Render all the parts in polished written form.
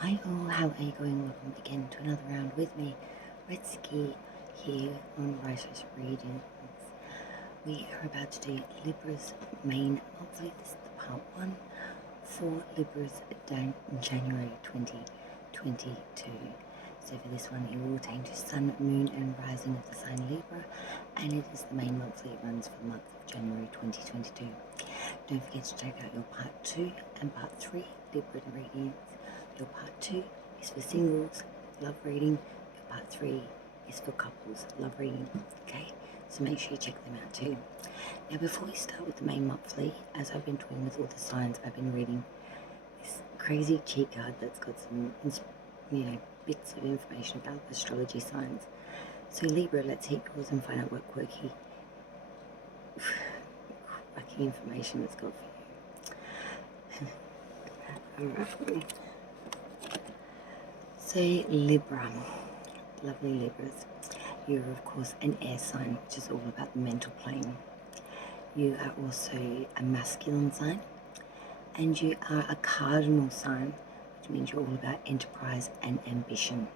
Hi all, how are you going? Welcome again to another round with me, Redsky, here on Writers Readings. We are about to do Libra's main monthly. This is the part 1 for Libra's January 2022. So for this one, it will pertain to Sun, Moon and Rising of the sign Libra, and it is the main monthly. It runs for the month of January 2022. Don't forget to check out your part 2 and part 3 Libra readings. Your part 2 is for singles, love reading. Your part 3 is for couples, love reading. Okay, so make sure you check them out too. Now before we start with the main monthly, as I've been doing with all the signs, I've been reading this crazy cheat card that's got some, bits of information about astrology signs. So Libra, let's hit yours and find out what quirky information it's got for you. Alright. So Libra, lovely Libras, you're of course an air sign, which is all about the mental plane. You are also a masculine sign, and you are a cardinal sign, which means you're all about enterprise and ambition.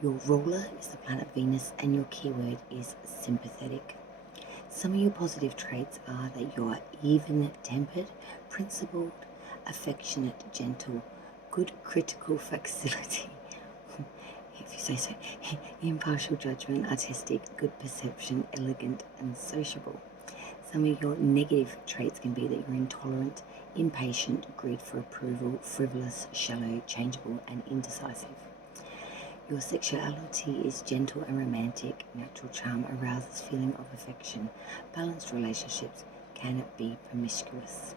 Your ruler is the planet Venus, and your keyword is sympathetic. Some of your positive traits are that you're even-tempered, principled, affectionate, gentle, good critical facility, if you say so, impartial judgment, artistic, good perception, elegant and sociable. Some of your negative traits can be that you're intolerant, impatient, greed for approval, frivolous, shallow, changeable and indecisive. Your sexuality is gentle and romantic. Natural charm arouses feeling of affection. Balanced relationships can be promiscuous.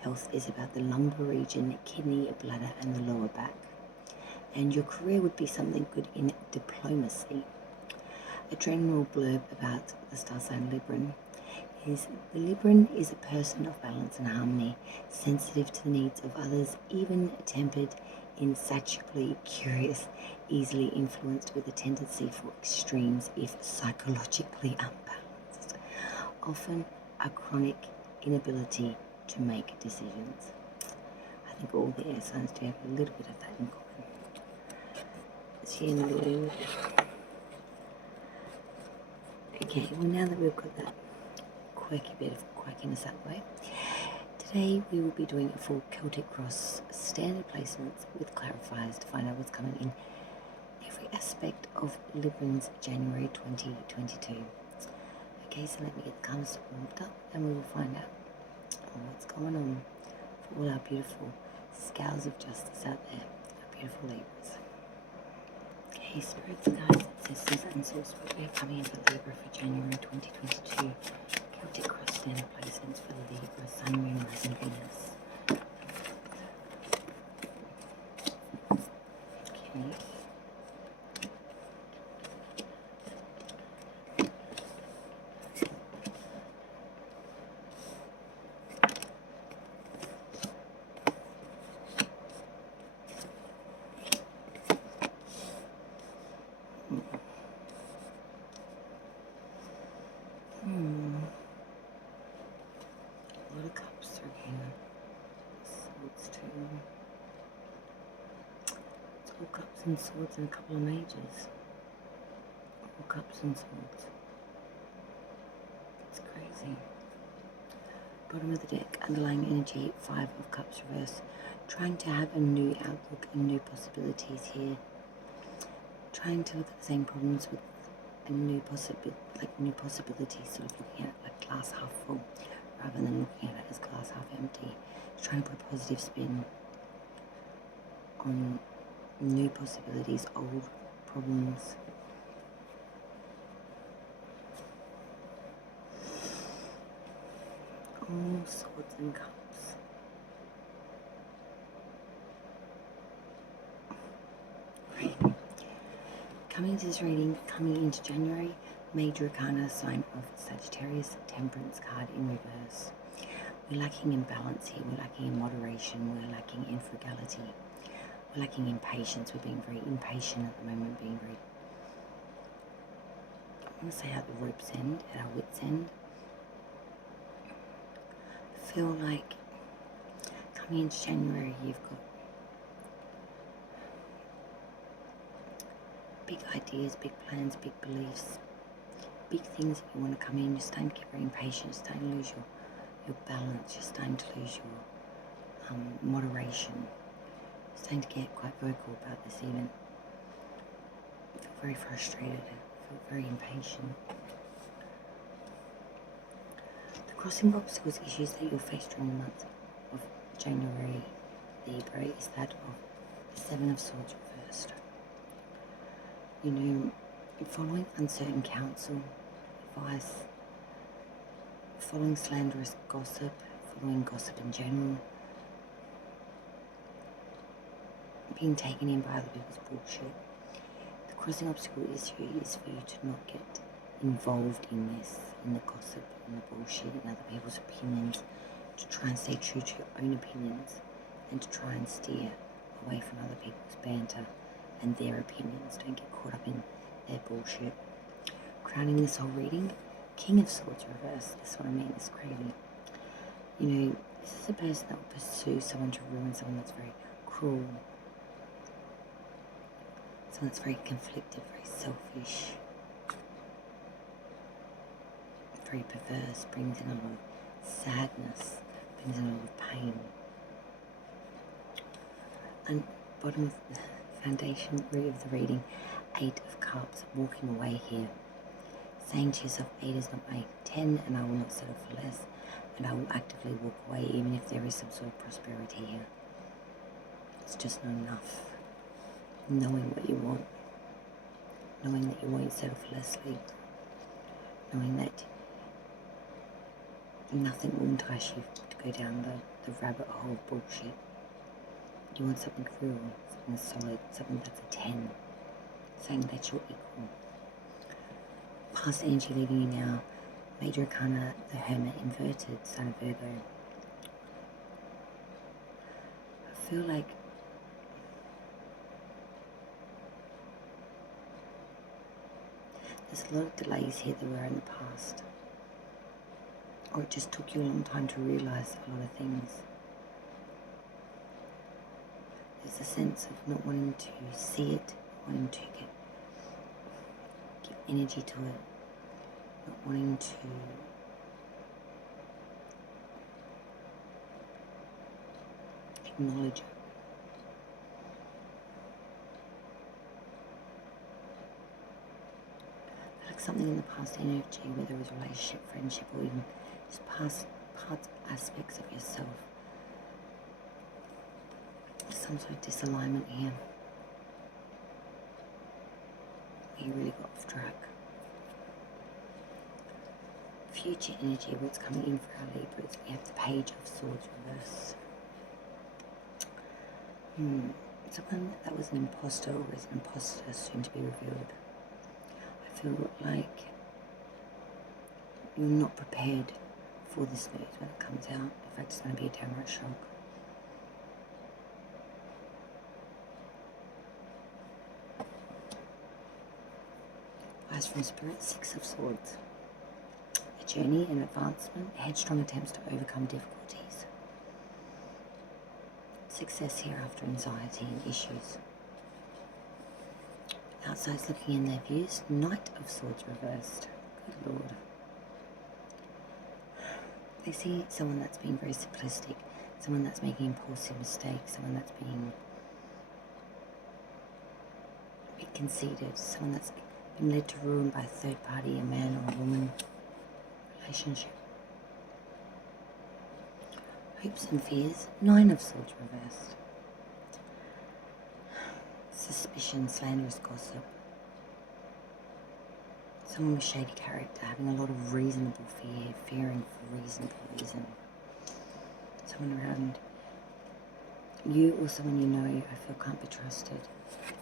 Health is about the lumbar region, kidney, bladder and the lower back. And your career would be something good in diplomacy. A general blurb about the star sign Libran is: the Libran is a person of balance and harmony, sensitive to the needs of others, even-tempered, insatiably curious, easily influenced, with a tendency for extremes if psychologically unbalanced, often a chronic inability to make decisions. I think all the air signs do have a little bit of that in common. Okay, well now that we've got that quirky bit of quirkiness out the way, today we will be doing a full Celtic Cross standard placements with clarifiers to find out what's coming in every aspect of Libran's January 2022. Okay, so let me get the cards warmed up and we will find out what's going on for all our beautiful scales of justice out there, our beautiful Libras. Okay, spirits, guys, ancestors and soul spirit, we're coming in for Libra for January 2022. Celtic Cross standard placements for Libra, Sun, Moon, Rising, Venus. Okay. A lot of cups through here. Swords too. It's all cups and swords and a couple of mages. All cups and swords. It's crazy. Bottom of the deck, underlying energy, 5 of cups reverse. Trying to have a new outlook and new possibilities here. Trying to look at the same problems with a new possibilities, sort of looking at it like glass half full rather than looking at it as glass half empty. Trying to put a positive spin on new possibilities, old problems. All swords and cups. Coming to this reading, coming into January, Major Arcana, sign of Sagittarius, Temperance card in reverse. We're lacking in balance here, we're lacking in moderation, we're lacking in frugality, we're lacking in patience, we're being very impatient at the moment, being very, I want to say at the rope's end, at our wit's end. I feel like coming into January, you've got big ideas, big plans, big beliefs, big things that you want to come in. You're starting to get very impatient, you're starting to lose your balance, you're starting to lose your moderation. You're starting to get quite vocal about this even. You feel very frustrated, you feel very impatient. The crossing obstacles issues that you'll face during the month of January, Libra, is that of the Seven of Swords reversed. You know, following uncertain counsel, advice, following slanderous gossip, following gossip in general, being taken in by other people's bullshit. The crossing obstacle issue is for you to not get involved in this, in the gossip, in the bullshit, in other people's opinions, to try and stay true to your own opinions, and to try and steer away from other people's banter and their opinions. Don't get caught up in their bullshit. Crowning this whole reading, King of Swords reversed. That's what I mean, it's crazy. You know, this is a person that will pursue someone to ruin someone that's very cruel, someone that's very conflicted, very selfish, very perverse, brings in a lot of sadness, brings in a lot of pain. And bottom of the foundation root of the reading, 8 of Cups, walking away here. Saying to yourself, 8 is not my 10, and I will not settle for less, and I will actively walk away even if there is some sort of prosperity here. It's just not enough. Knowing what you want. Knowing that you won't settle for less sleep. Knowing that nothing will entice you to go down the rabbit hole of bullshit. You want something real, something solid, something that's a 10. Saying that you're equal. Past energy leaving you now. Major Arcana, the Hermit, inverted, sign of Virgo. I feel like there's a lot of delays here that were in the past. Or it just took you a long time to realise a lot of things. There's a sense of not wanting to see it, not wanting to give energy to it, not wanting to acknowledge it. Like something in the past energy, whether it was relationship, friendship, or even just past parts, aspects of yourself. Some sort of disalignment here. You really got off track. Future energy, what's coming in for our Libras, we have the Page of Swords reverse. Someone that was an imposter or is an imposter soon to be revealed. I feel like you're not prepared for this news when it comes out. In fact, it's going to be a downright shock. Eyes from Spirit, 6 of Swords. A journey, an advancement, headstrong attempts to overcome difficulties. Success here after anxiety and issues. Outside's looking in their views, Knight of Swords reversed. Good Lord. They see someone that's being very simplistic, someone that's making impulsive mistakes, someone that's being a bit conceited, someone that's been led to ruin by a third party, a man or a woman relationship. Hopes and fears, 9 of Swords reversed. Suspicion, slanderous gossip. Someone with shady character, having a lot of reasonable fear, fearing for reasonable reason. Someone around you or someone you know, I feel can't be trusted.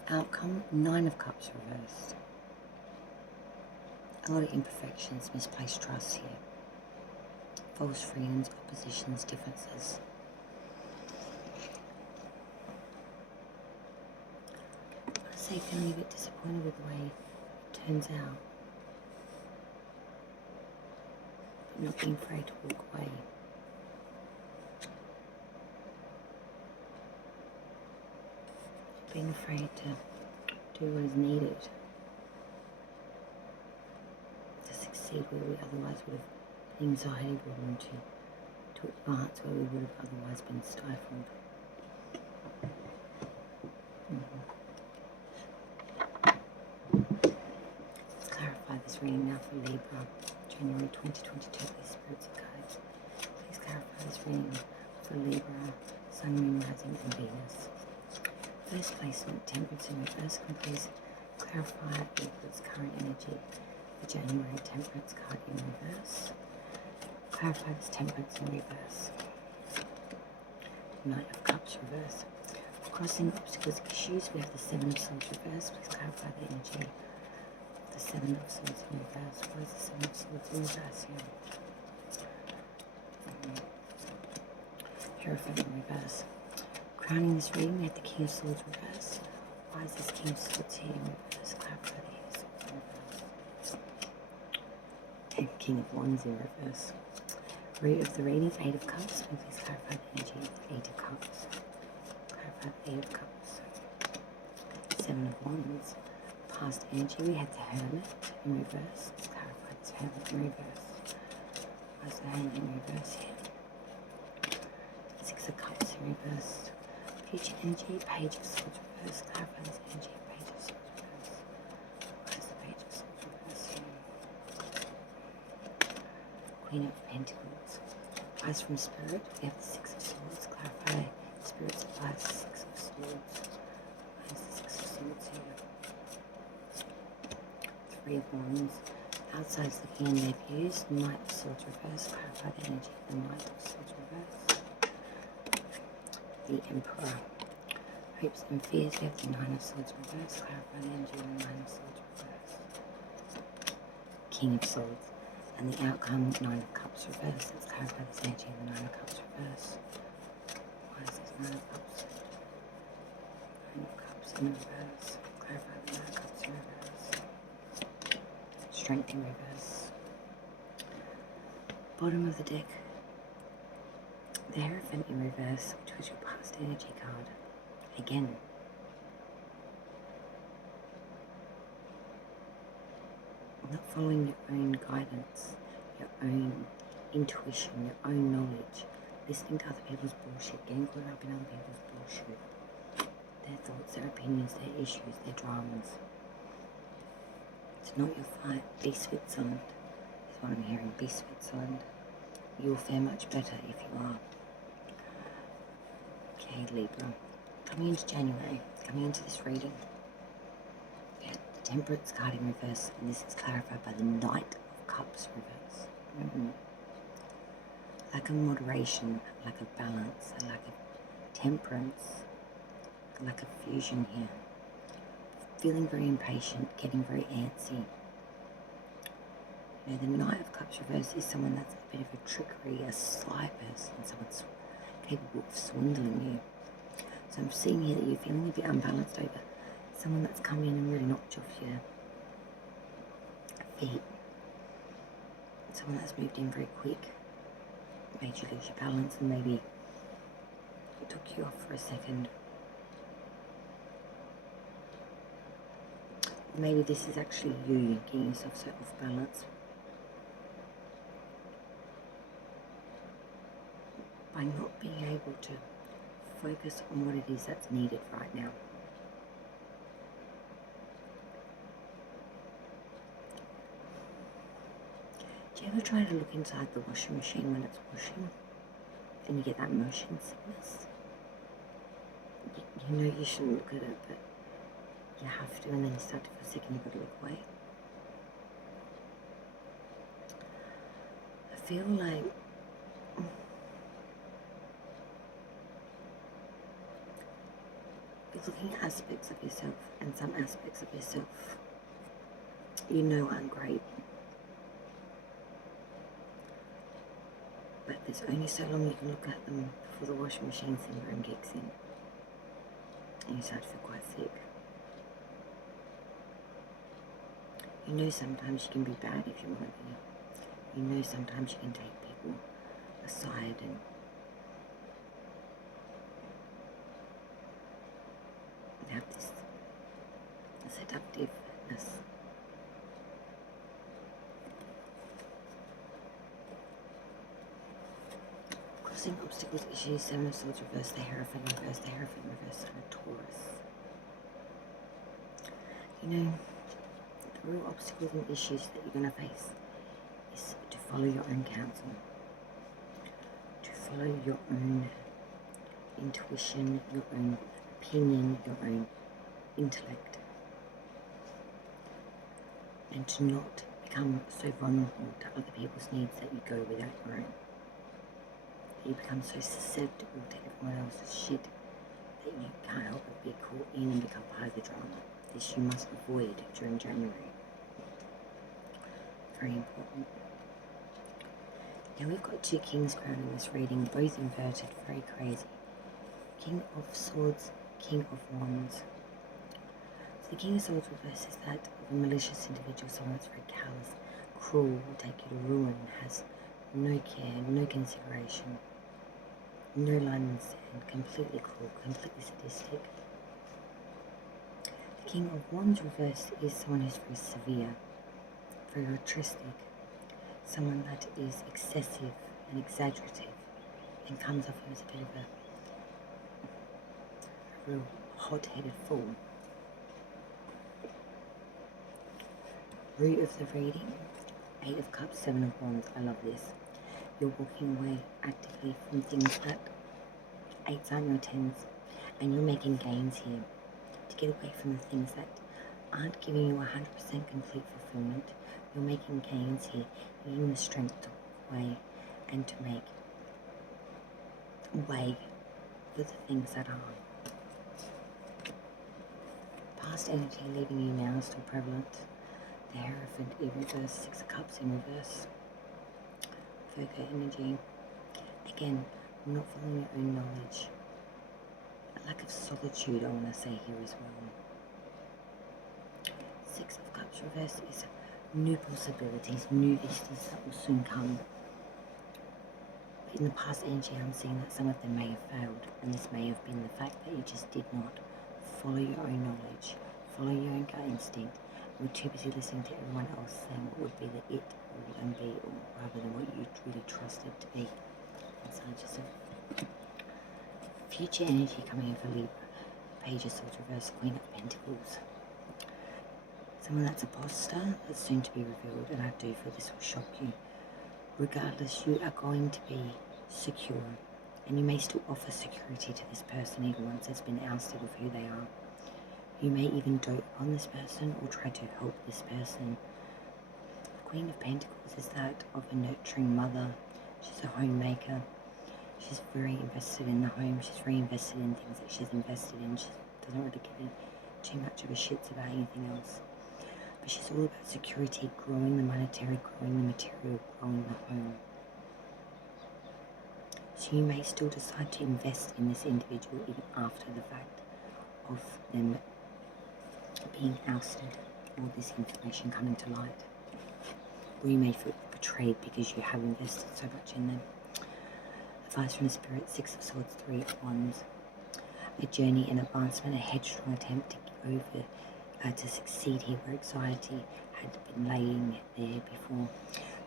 Outcome, 9 of Cups reversed. A lot of imperfections, misplaced trust here. False freedoms, oppositions, differences. I want to say feeling a bit disappointed with the way it turns out. But not being afraid to walk away. Being afraid to do what is needed. proceed where we otherwise would have been anxiety driven to advance where we would have otherwise been stifled. Let's clarify this reading now for Libra, January 2022, please, spirits and guides. Please clarify this reading for Libra, Sun, Moon, Rising and Venus. First placement, Temperance in reverse. Can please clarify Libra's current energy for January? Temperance card in reverse. Clarify this Temperance in reverse. Knight of Cups reverse. Crossing obstacles, issues, we have the Seven of Swords reverse. Please clarify the energy of the Seven of Swords in reverse. Why is the Seven of Swords in reverse here? Hierophant in reverse. Crowning this reading, we have the King of Swords reverse. Why is this King of Swords here in reverse? Clarify the King of Swords in reverse. And King of Wands in reverse. Root of the reading, Eight of Cups. And please clarify the energy of the Eight of Cups. Clarify the Eight of Cups. Seven of Wands. Past energy, we had the Hermit in reverse. Let's clarify this Hermit in reverse. Why is the Hermit in reverse here? Six of Cups in reverse. Future energy, Page of Swords reverse. Clarify this energy, Page of Swords reverse. Why is the Page of Swords reverse here? Queen of Pentacles. Advice from Spirit, we have the Six of Swords. Clarify Spirit's advice, Six of Swords. Why is the Six of Swords here? Three of Wands. Outsiders looking in their views, Knight of Swords reverse. Clarify the energy of the Knight of Swords reverse. The Emperor. Hopes and fears, we have the Nine of Swords reverse. Clarify the energy of the Nine of Swords reverse. King of Swords. And the outcome, Nine of Cups reverse. Let's clarify this energy of the Nine of Cups reverse. Why is this Nine of Cups? Nine of Cups in reverse. Clarify the Nine of Cups in reverse. Strength in reverse. Bottom of the deck. The Hierophant in reverse, which was your past energy card. Again. Not following your own guidance, your own intuition, your own knowledge. Listening to other people's bullshit, getting caught up in other people's bullshit. Their thoughts, their opinions, their issues, their dramas. It's not your fight. Be Switzerland is what I'm hearing. Be Switzerland. You'll fare much better if you are. Okay, Libra. Coming into January, coming into this reading, we had the Temperance card in reverse, and this is clarified by the Knight of Cups reverse. Lack of moderation, lack of balance, a lack of temperance, a lack of fusion here. Feeling very impatient, getting very antsy. You know, the Knight of Cups reverse is someone that's a bit of a trickery, a sly person, someone's capable of swindling you. So I'm seeing here that you're feeling a bit unbalanced over someone that's come in and really knocked you off your feet. Someone that's moved in very quick, made you lose your balance and maybe took you off for a second. Maybe this is actually you getting yourself so off balance by not being able to focus on what it is that's needed right now. Do you ever try to look inside the washing machine when it's washing and you get that motion sickness? You know you shouldn't look at it, but you have to, and then you start to feel sick and you've got to look away. I feel like you're looking at aspects of yourself, and some aspects of yourself you know aren't great. But there's only so long you can look at them before the washing machine syndrome kicks in. And you start to feel quite sick. You know sometimes you can be bad if you want to be. You know sometimes you can take people aside and have this seductiveness. Crossing obstacles, issues, Seven of Swords reverse, the Hierophant reverse, the Hierophant reverse, and a Taurus. You know, the real obstacles and issues that you're going to face is to follow your own counsel, to follow your own intuition, your own opinion, your own intellect, and to not become so vulnerable to other people's needs that you go without your own. That you become so susceptible to everyone else's shit that you can't help but be caught in and become part of the drama. This you must avoid during January. Very important. Now we've got two King's Crown in this reading, both inverted, very crazy. King of Swords, King of Wands. So the King of Swords reverse is that of a malicious individual, someone that's very callous, cruel, will take you to ruin, has no care, no consideration, no line in the sand, completely cruel, completely sadistic. The King of Wands reverse is someone who's very severe, very altruistic, someone that is excessive and exaggerative and comes off as a bit of a real hot-headed fool. Root of the reading, 8 of Cups, 7 of Wands. I love this. You're walking away actively from things that 8s aren't your 10s, and you're making gains here to get away from the things that aren't giving you 100% complete fulfillment. You're making gains here, you're using the strength to walk away and to make way for the things that are. Past energy leaving you now is still prevalent. The Hierophant in reverse, 6 of Cups in reverse. Virgo energy. Again, not following your own knowledge. A lack of solitude, I want to say here as well. 6 of Cups reverse is new possibilities, new vistas that will soon come. But in the past energy, I'm seeing that some of them may have failed, and this may have been the fact that you just did not follow your own knowledge, follow your own gut instinct. We're too busy listening to everyone else saying what would be the it or and be, or rather than what you really trusted to be inside yourself. Future energy coming in for Libra. Page of Swords reverse, Queen of Pentacles. Someone that's a imposter that's soon to be revealed, and I do feel this will shock you. Regardless, you are going to be secure, and you may still offer security to this person even once it's been ousted of who they are. You may even dote on this person or try to help this person. The Queen of Pentacles is that of a nurturing mother. She's a homemaker. She's very invested in the home. She's very invested in things that she's invested in. She doesn't really give too much of a shits about anything else. But she's all about security, growing the monetary, growing the material, growing the home. So you may still decide to invest in this individual even after the fact of them being ousted or this information coming to light. Or you may feel betrayed because you have invested so much in them. Advice from the Spirit, 6 of Swords, 3 of Wands. A journey and advancement, a headstrong attempt to succeed here where anxiety had been laying there before.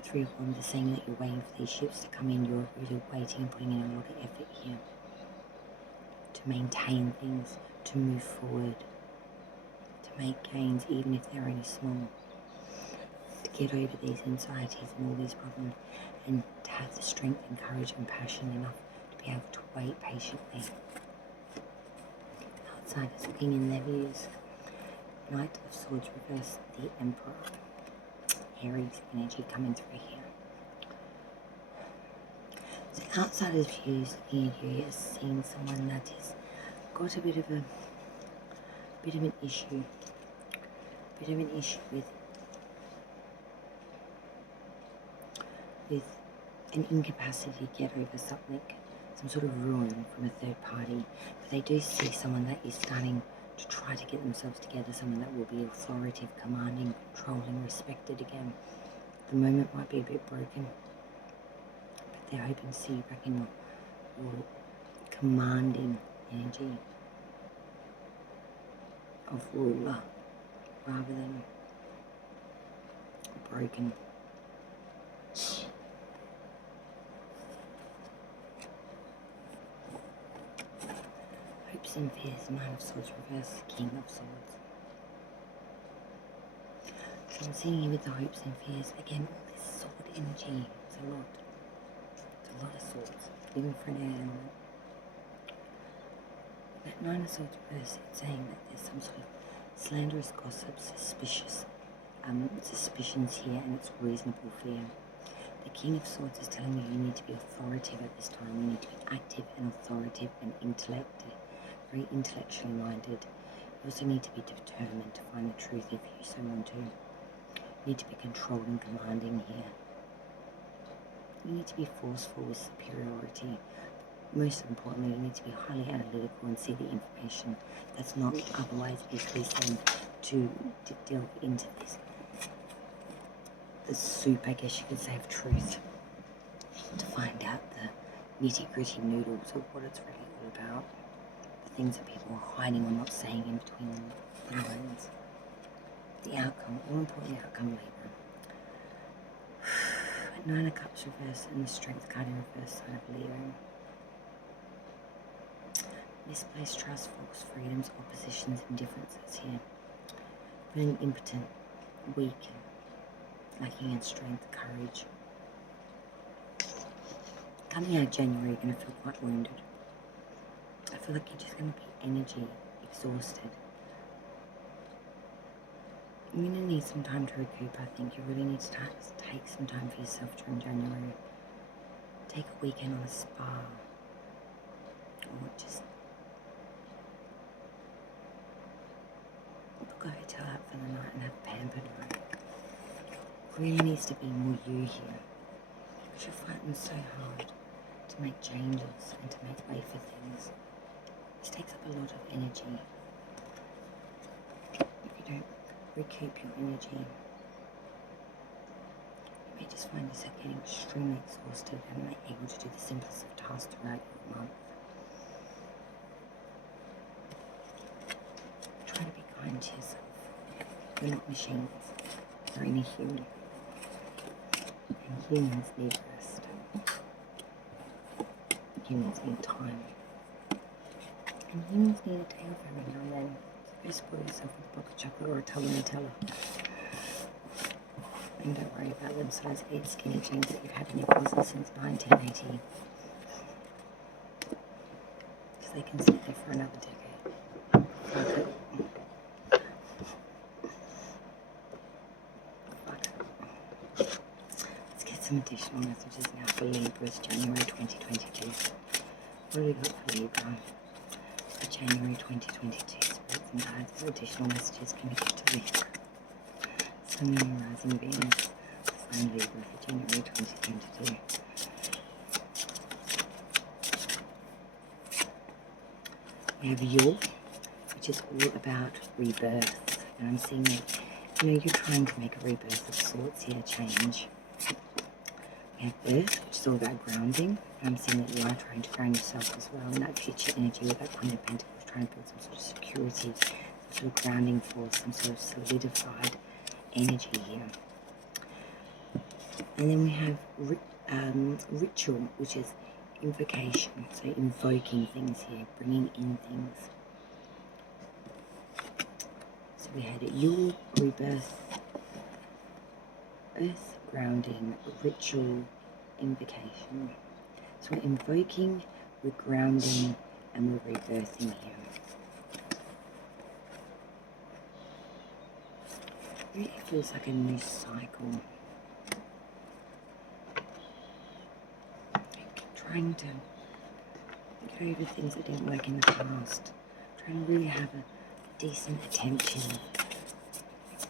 3 of Wands is saying that you're waiting for these ships to come in. You're really waiting and putting in a lot of effort here to maintain things, to move forward, to make gains even if they're only small, to get over these anxieties and all these problems, and to have the strength and courage and passion enough to be able to wait patiently. Outsiders looking in their views. Knight of Swords reverse, the Emperor. Aries energy coming through here. So outsiders' views looking at you is seeing someone that has got a bit of an issue. With an incapacity to get over something, some sort of ruin from a third party. But they do see someone that is starting to try to get themselves together, someone that will be authoritative, commanding, controlling, respected again. The moment might be a bit broken, but they're hoping to see you back in your commanding energy of ruler rather than broken. hopes and fears, Nine of Swords reverse, King of Swords. So I'm seeing you with the hopes and fears. Again, all this sword energy. It's a lot. It's a lot of swords. Even for an air element. That Nine of Swords reverse, it's saying that there's some sort of slanderous gossip, suspicions here, and it's reasonable fear. The King of Swords is telling you need to be authoritative at this time. You need to be active and authoritative and very intellectually minded. You also need to be determined to find the truth if you so want to. You need to be controlled and commanding here. You need to be forceful with superiority. Most importantly, you need to be highly analytical and see the information that's not otherwise easily seen to delve into the soup, I guess you could say, of truth, to find out the nitty-gritty noodles of what it's really all about, the things that people are hiding or not saying in between the lines. The outcome, all important outcome, Libra. Nine of Cups reverse and the Strength card in reverse, sign of Leo. Misplaced trust, false freedoms, oppositions, and differences here. Feeling impotent, weak, lacking in strength, courage. Coming out of January, you're going to feel quite wounded. I feel like you're just going to be energy exhausted. You're going to need some time to recoup, I think. You really need to take some time for yourself during January. Take a weekend on a spa. Or just book a hotel out for the night and have a pampered night. Really needs to be more you here. Because you're fighting so hard to make changes and to make way for things. This takes up a lot of energy. If you don't recoup your energy, you may just find yourself getting extremely exhausted and not able to do the simplest of tasks throughout your month. Try to be kind to yourself. You're not machines. You're only human. And humans need rest. Humans need time. And humans need a day off every now and then. So go spoil yourself with a box of chocolate or a tub of Nutella. And don't worry about them size 8 skinny jeans that you've had in your closet since 1980. Because they can sit there for another decade. Fuck it. Some additional messages now for Libra's January 2022. What do we got for Libra for January 2022? Spirits and guides, what additional messages can we get to Libra? Sun, Moon, Rising, Venus, sign Libra for January 2022. We have Yule, which is all about rebirth. And I'm seeing that, you're trying to make a rebirth of sorts here, change. We have Earth, which is all about grounding. And I'm seeing that you are trying to ground yourself as well in that future energy with that Queen of Pentacles, trying to build some sort of security, some sort of grounding force, some sort of solidified energy here. And then we have ritual, which is invocation, so invoking things here, bringing in things. So we had Yule, rebirth, Earth, grounding, ritual, invocation. So we're invoking, we're grounding, and we're rebirthing here. It really feels like a new cycle. Trying to get over things that didn't work in the past. Trying to really have a decent attention.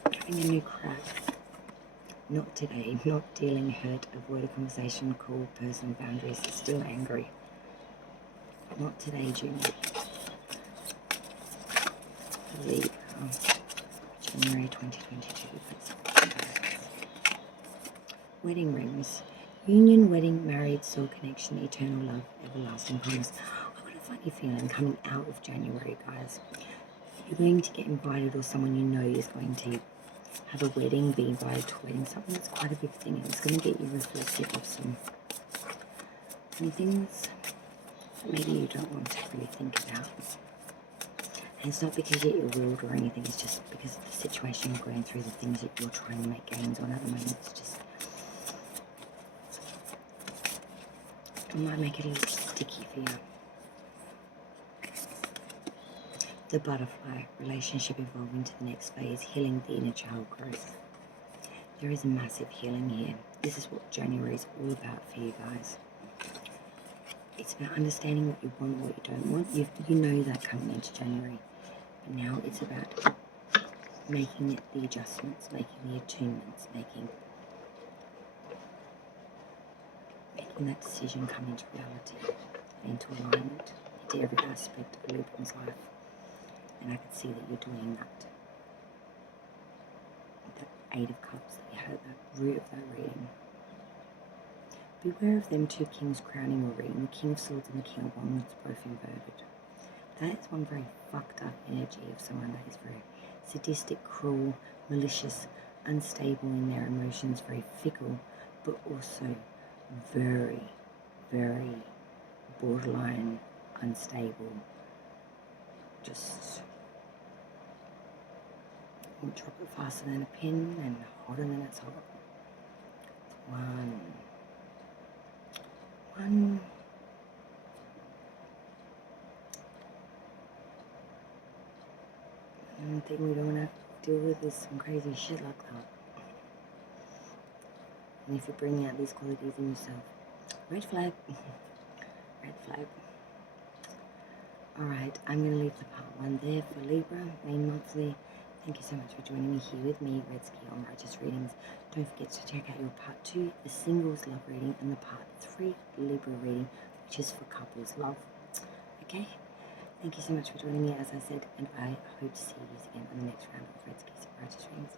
Having a new crack. Not today, not dealing hurt, avoid a conversation, call, person, boundaries, still angry. Not today, June. Libra, January 2022. Wedding rings. Union, wedding, married, soul connection, eternal love, everlasting promise. I've got a funny feeling coming out of January, guys. You're going to get invited, or someone you know is going to have a wedding, be invited to a wedding, something that's quite a big thing, and it's going to get you reflective of some things that maybe you don't want to really think about. And it's not because you're ill-willed or anything, it's just because of the situation you're going through, the things that you're trying to make gains on at the moment. It's just, it might make it a little sticky for you. The butterfly, relationship evolving to the next phase, healing the inner child growth. There is a massive healing here. This is what January is all about for you guys. It's about understanding what you want, what you don't want. You know that coming into January. But now it's about making the adjustments, making the attunements, making that decision come into reality, into alignment, into every aspect of Libra's life. And I can see that you're doing that. That Eight of Cups that you had at that root of that reading. Beware of them two kings crowning your reading, the King of Swords and the King of Wands, both inverted. That is one very fucked up energy of someone that is very sadistic, cruel, malicious, unstable in their emotions, very fickle, but also very, very borderline unstable. Just will drop it faster than a pin and hotter than it's hot. One. One thing we don't have to deal with is some crazy shit like that. And if you bring out these qualities in yourself, red flag. Red flag. Alright, I'm going to leave the part 1 there for Libra, main monthly. Thank you so much for joining me here with me, Redsky, on Righteous Readings. Don't forget to check out your part 2, the Singles Love Reading, and the part 3, Libra Reading, which is for couples love. Okay? Thank you so much for joining me, as I said, and I hope to see you again on the next round of Redsky's Righteous Readings.